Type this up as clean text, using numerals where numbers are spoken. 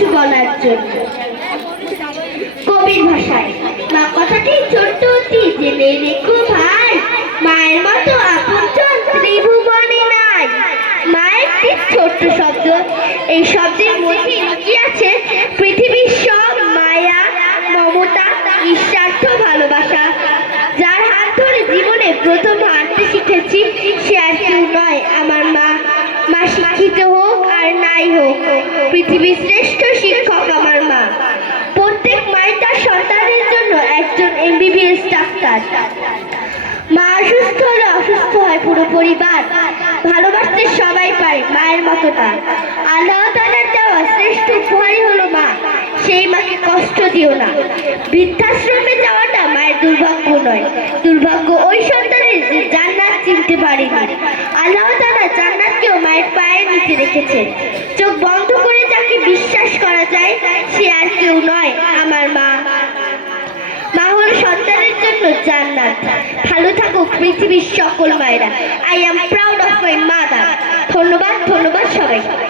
কিছু বলার জন্য। কবির ভাষায়, মা কথাটি ছোট্ট অতি জেনে রেখো ভাই, মায়ের মতো আপনজন ত্রিভুবনে নাই। মা একটি ছোট্ট শব্দ, এই শব্দের মধ্যে লুকিয়ে আছে পৃথিবীর সব মায়া, মমতা, নিঃস্বার্থ ভালোবাসা। যার হাত ধরে জীবনে প্রথম হাঁটতে শিখেছি, সে আর কেউ নয়, আমার মা। মা শিক্ষিত হোক আর নাই হোক, পৃথিবীর শ্রেষ্ঠ শিক্ষক আমার মা। প্রত্যেক মাই তার সন্তানের জন্য একজন MBBS ডাক্তার। মা অসুস্থ হলে অসুস্থ হয় পুরো পরিবার। ভালোবাসতে সবাই পারে, মায়ের মতো না। আল্লাহ তাআলার দেওয়া শ্রেষ্ঠ উপহারই হলো মা। সেই মাকে কষ্ট দিও না। বৃদ্ধাশ্রমে যাওয়াটা মায়ের দুর্ভাগ্য নয়, দুর্ভাগ্য ওই সন্তানের যে জান্নাত চিনতে পারেনি। আল্লাহ তাআলা জান্নাতকেও মায়ের পায়ের নিচে রেখেছেন। চোখ বন্ধ করে যাকে বিশ্বাস করা যায়, সে আর কেউ নয়, আমার মা। মা হলো সন্তানের জন্য জান্নাত। ভালো থাকুক পৃথিবীর সকল মায়েরা। I am proud of my mother. ধন্যবাদ, ধন্যবাদ সবাইকে।